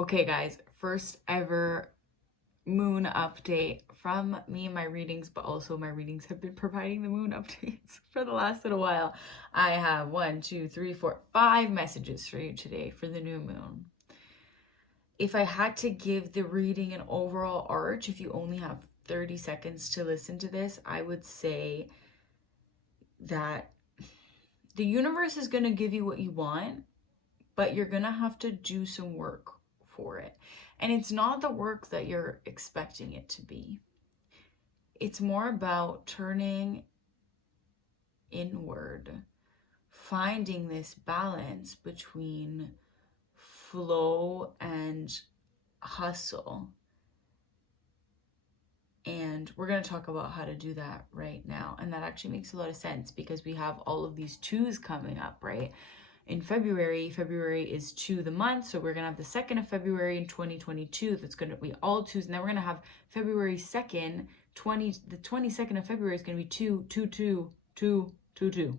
Okay, guys, first ever moon update from me and my readings, but also my readings have been providing the moon updates for the last little while. I have 5 messages for you today for the new moon. If I had to give the reading an overall arch, if you only have 30 seconds to listen to this, I would say that the universe is going to give you what you want, but you're going to have to do some work for it. And it's not the work that you're expecting it to be. It's more about turning inward, finding this balance between flow and hustle. And we're going to talk about how to do that right now. And that actually makes a lot of sense because we have all of these twos coming up, right? In February is 2 the month, so we're gonna have the 2nd of February in 2022. That's gonna be all twos, and then we're gonna have February 2nd, the 22nd of February is gonna be 2, 2, 2, 2, 2, 2.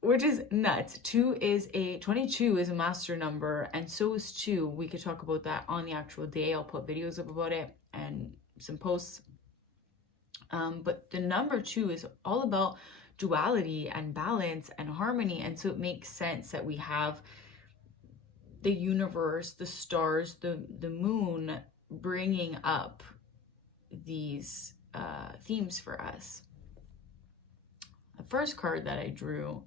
Which is nuts. 22 is a master number, and so is 2. We could talk about that on the actual day. I'll put videos up about it and some posts. But the number 2 is all about duality and balance and harmony, and so it makes sense that we have the universe, the stars, the moon bringing up these themes for us. The first card that I drew,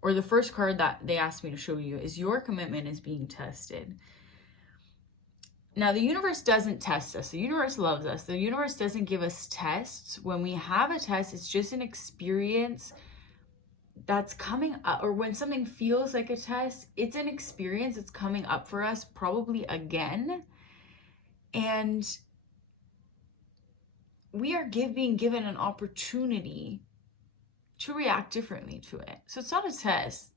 or the first card that they asked me to show you, is your commitment is being tested. Now, the universe doesn't test us. The universe loves us. The universe doesn't give us tests. When we have a test, it's just an experience that's coming up, or when something feels like a test, it's an experience that's coming up for us probably again. And we are being given an opportunity to react differently to it. So it's not a test.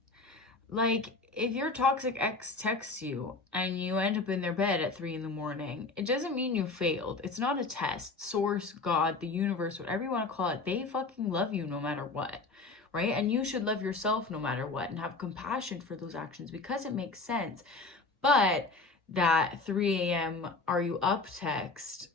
Like, if your toxic ex texts you and you end up in their bed at 3 a.m, it doesn't mean you failed. It's not a test. Source, God, the universe, whatever you want to call it, they fucking love you no matter what, right? And you should love yourself no matter what and have compassion for those actions because it makes sense. But that 3 a.m. are you up text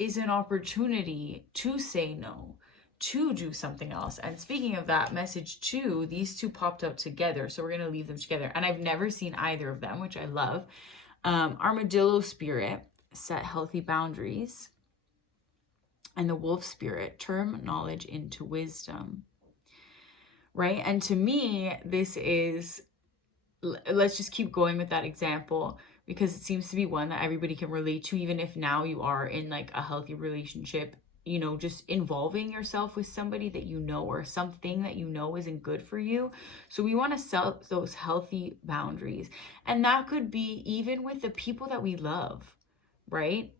is an opportunity to say no, to do something else. And speaking of that, message 2, these two popped up together, so we're going to leave them together. And I've never seen either of them, which I love. Armadillo spirit, set healthy boundaries. And the wolf spirit, turn knowledge into wisdom. Right? And to me, this is, let's just keep going with that example, because it seems to be one that everybody can relate to, even if now you are in like a healthy relationship, you know, just involving yourself with somebody that you know, or something that you know isn't good for you. So we want to set those healthy boundaries. And that could be even with the people that we love, right?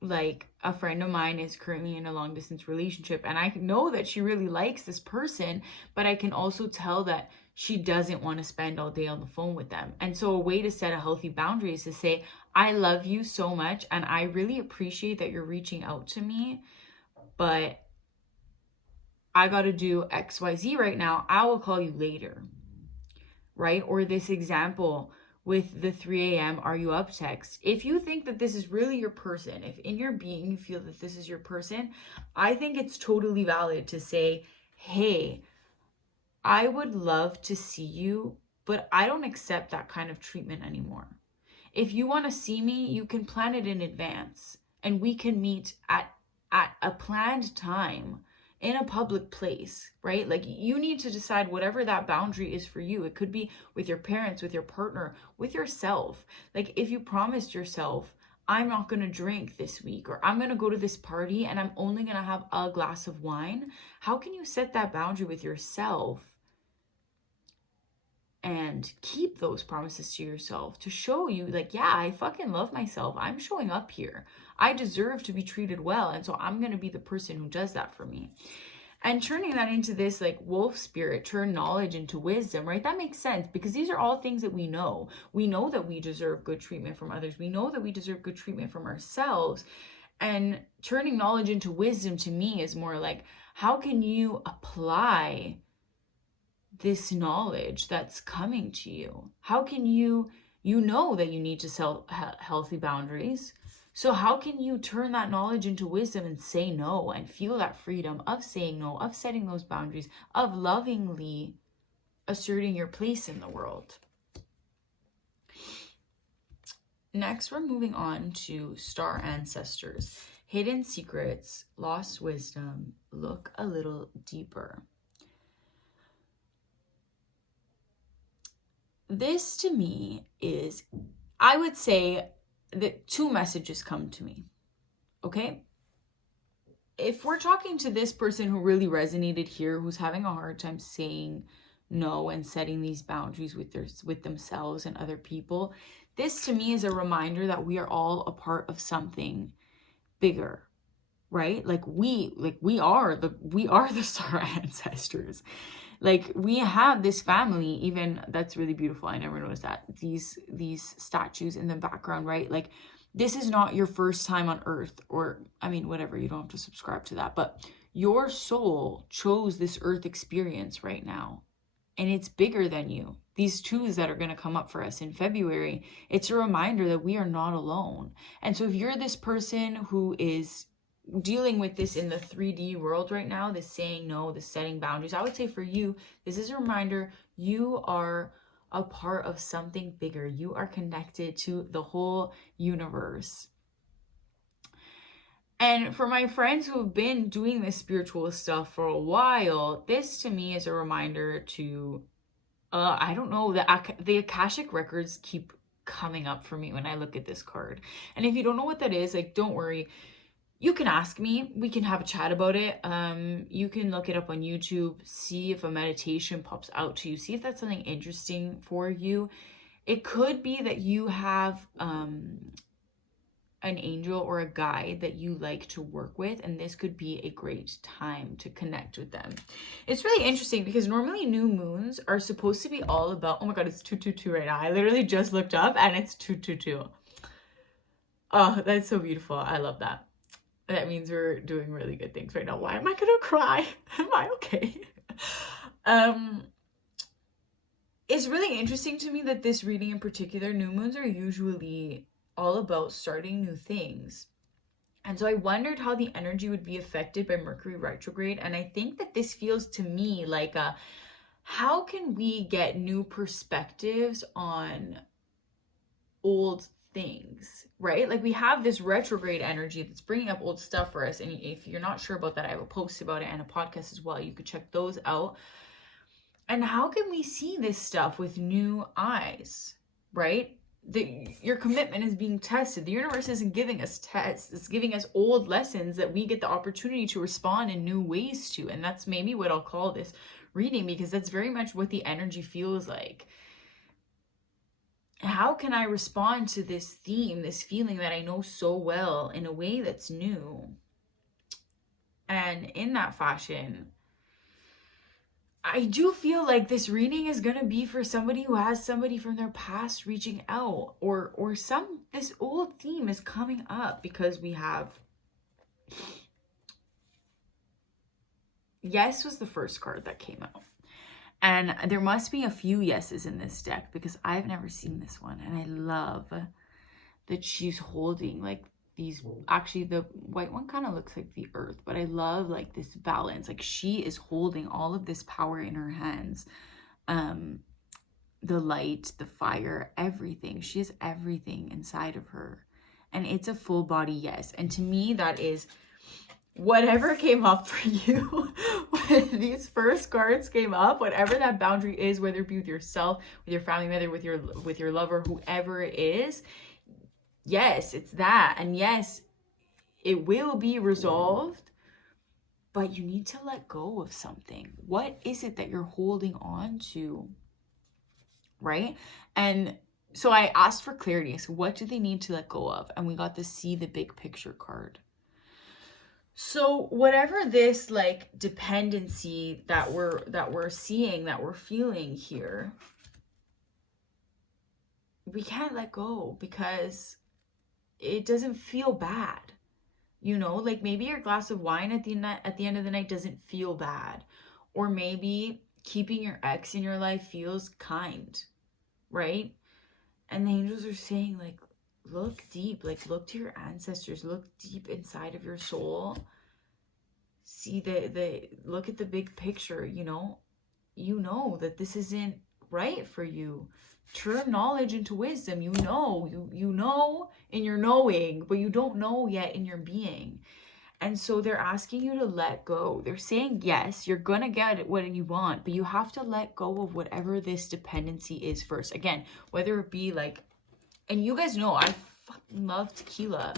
Like, a friend of mine is currently in a long distance relationship, and I know that she really likes this person, but I can also tell that she doesn't want to spend all day on the phone with them. And so a way to set a healthy boundary is to say, I love you so much, and I really appreciate that you're reaching out to me, but I got to do XYZ right now. I will call you later, right? Or this example with the 3 a.m. are you up text. If you think that this is really your person, if in your being you feel that this is your person, I think it's totally valid to say, hey, I would love to see you, but I don't accept that kind of treatment anymore. If you want to see me, you can plan it in advance, and we can meet at a planned time in a public place, right? Like, you need to decide whatever that boundary is for you. It could be with your parents, with your partner, with yourself. Like, if you promised yourself, I'm not going to drink this week, or I'm going to go to this party and I'm only going to have a glass of wine, how can you set that boundary with yourself and keep those promises to yourself to show you, like, yeah, I fucking love myself. I'm showing up here. I deserve to be treated well. And so I'm going to be the person who does that for me. And turning that into this like wolf spirit, turn knowledge into wisdom, right? That makes sense, because these are all things that we know. We know that we deserve good treatment from others. We know that we deserve good treatment from ourselves. And turning knowledge into wisdom to me is more like, how can you apply this knowledge that's coming to you? How can you know that you need to set healthy boundaries? So how can you turn that knowledge into wisdom and say no and feel that freedom of saying no, of setting those boundaries, of lovingly asserting your place in the world? Next, we're moving on to star ancestors. Hidden secrets, lost wisdom, look a little deeper. This to me is, I would say that two messages come to me, okay? If we're talking to this person who really resonated here, who's having a hard time saying no and setting these boundaries with themselves and other people, this to me is a reminder that we are all a part of something bigger, right? Like we are the star ancestors. Like we have this family, even that's really beautiful. I never noticed that. These statues in the background, right? Like this is not your first time on earth, or I mean, whatever, you don't have to subscribe to that, but your soul chose this earth experience right now. And it's bigger than you. These twos that are going to come up for us in February, it's a reminder that we are not alone. And so if you're this person who is dealing with this in the 3D world right now, this saying no, this setting boundaries, I would say for you, this is a reminder you are a part of something bigger. You are connected to the whole universe. And for my friends who have been doing this spiritual stuff for a while, this to me is a reminder to, I don't know, the Akashic records keep coming up for me when I look at this card. And if you don't know what that is, like, don't worry. You can ask me. We can have a chat about it. You can look it up on YouTube, see if a meditation pops out to you, see if that's something interesting for you. It could be that you have an angel or a guide that you like to work with, and this could be a great time to connect with them. It's really interesting because normally new moons are supposed to be all about, oh my god, it's 222 right now. I literally just looked up and it's 222. Oh, that's so beautiful. I love that. That means we're doing really good things right now. Why am I gonna cry? Am I okay? It's really interesting to me that this reading in particular, new moons are usually all about starting new things. And so I wondered how the energy would be affected by Mercury retrograde. And I think that this feels to me like how can we get new perspectives on old things, right? Like we have this retrograde energy that's bringing up old stuff for us. And if you're not sure about that, I have a post about it and a podcast as well. You could check those out. And how can we see this stuff with new eyes, right? Your commitment is being tested. The universe isn't giving us tests. It's giving us old lessons that we get the opportunity to respond in new ways to. And that's maybe what I'll call this reading, because that's very much what the energy feels like. How can I respond to this theme, this feeling that I know so well in a way that's new? And in that fashion, I do feel like this reading is going to be for somebody who has somebody from their past reaching out, or this old theme is coming up because we have, yes was the first card that came out. And there must be a few yeses in this deck because I've never seen this one. And I love that she's holding like these, actually the white one kind of looks like the earth, but I love like this balance. Like she is holding all of this power in her hands. The light, the fire, everything. She has everything inside of her. And it's a full body yes. And to me, that is whatever came up for you when these first cards came up, whatever that boundary is, whether it be with yourself, with your family member, with your lover, whoever it is, yes, it's that. And yes, it will be resolved, but you need to let go of something. What is it that you're holding on to, right? And so I asked for clarity. So what do they need to let go of? And we got to see the big picture card. So whatever this like dependency that we're seeing, that we're feeling here, we can't let go because it doesn't feel bad. You know, like maybe your glass of wine at the end of the night doesn't feel bad. Or maybe keeping your ex in your life feels kind, right? And the angels are saying, like, look deep, like, look to your ancestors, look deep inside of your soul. See look at the big picture, you know that this isn't right for you. Turn knowledge into wisdom. You know in your knowing, but you don't know yet in your being. And so they're asking you to let go. They're saying, yes, you're going to get what you want, but you have to let go of whatever this dependency is first. Again, whether it be like, and you guys know, I fucking love tequila,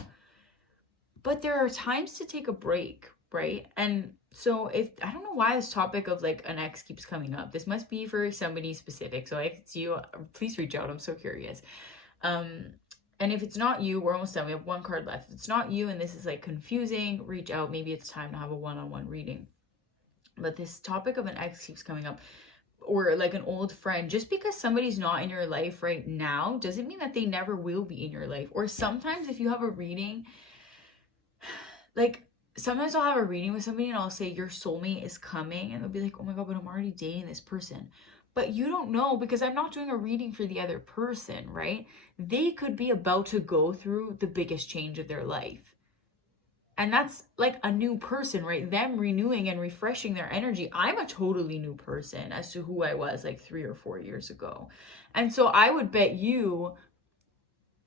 but there are times to take a break, right? And so if, I don't know why this topic of like an ex keeps coming up. This must be for somebody specific. So if it's you, please reach out. I'm so curious. And if it's not you, we're almost done. We have one card left. If it's not you and this is like confusing, reach out. Maybe it's time to have a one-on-one reading. But this topic of an ex keeps coming up, or like an old friend. Just because somebody's not in your life right now doesn't mean that they never will be in your life. Or sometimes if you have a reading, like sometimes I'll have a reading with somebody and I'll say your soulmate is coming, and they'll be like, oh my God, but I'm already dating this person. But you don't know, because I'm not doing a reading for the other person, right? They could be about to go through the biggest change of their life. And that's like a new person, right? Them renewing and refreshing their energy. I'm a totally new person as to who I was like 3 or 4 years ago. And so I would bet you,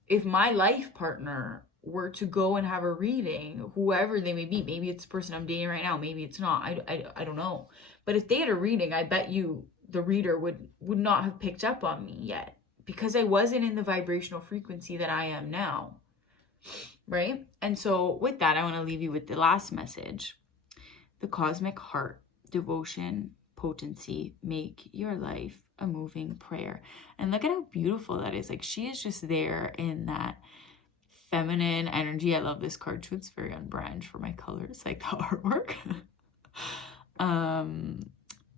if my life partner were to go and have a reading, whoever they may be, maybe it's the person I'm dating right now, maybe it's not, I don't know. But if they had a reading, I bet you the reader would not have picked up on me yet, because I wasn't in the vibrational frequency that I am now, right? And so with that, I want to leave you with the last message. The cosmic heart, devotion, potency, make your life a moving prayer. And look at how beautiful that is. Like, she is just there in that feminine energy. I love this card too. It's very on brand for my colors, like the artwork.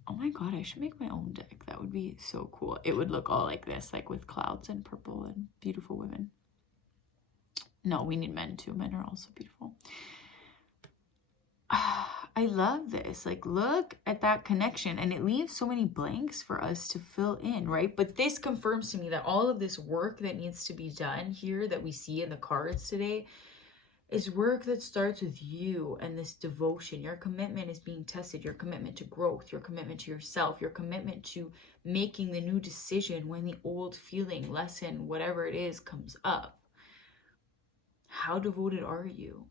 Oh my God, I should make my own deck. That would be so cool. It would look all like this, like with clouds and purple and beautiful women. No, we need men too. Men are also beautiful. I love this. Like, look at that connection, and it leaves so many blanks for us to fill in, right? But this confirms to me that all of this work that needs to be done here that we see in the cards today is work that starts with you and this devotion. Your commitment is being tested. Your commitment to growth, your commitment to yourself, your commitment to making the new decision when the old feeling, lesson, whatever it is, comes up. How devoted are you?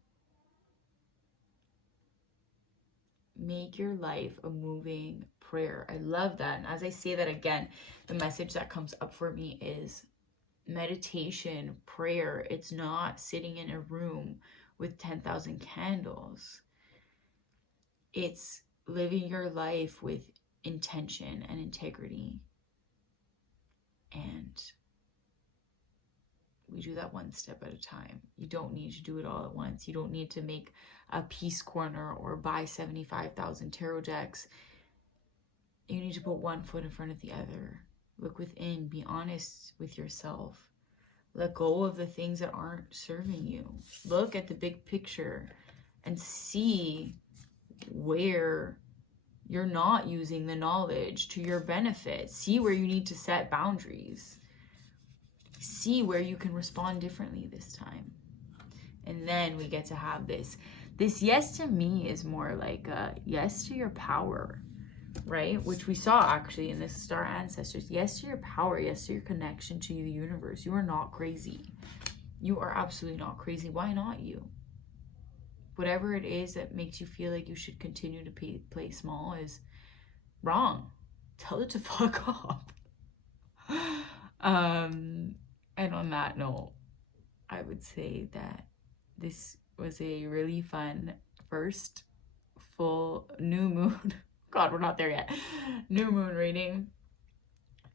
Make your life a moving prayer. I love that. And as I say that again, the message that comes up for me is meditation, prayer. It's not sitting in a room with 10,000 candles. It's living your life with intention and integrity. And we do that one step at a time. You don't need to do it all at once. You don't need to make a peace corner or buy 75,000 tarot decks. You need to put one foot in front of the other. Look within. Be honest with yourself. Let go of the things that aren't serving you. Look at the big picture and see where you're not using the knowledge to your benefit. See where you need to set boundaries. See where you can respond differently this time. And then we get to have this. This yes to me is more like a yes to your power, right? Which we saw actually in this Star Ancestors. Yes to your power. Yes to your connection to the universe. You are not crazy. You are absolutely not crazy. Why not you? Whatever it is that makes you feel like you should continue to play small is wrong. Tell it to fuck off. And on that note, I would say that this was a really fun first full new moon. God, we're not there yet. New moon reading.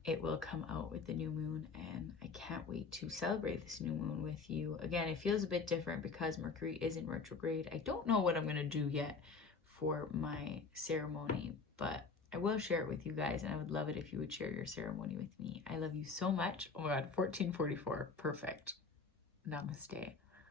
It will come out with the new moon, and I can't wait to celebrate this new moon with you. Again, it feels a bit different because Mercury is in retrograde. I don't know what I'm going to do yet for my ceremony, but I will share it with you guys, and I would love it if you would share your ceremony with me. I love you so much. Oh my God, 1444. Perfect. Namaste.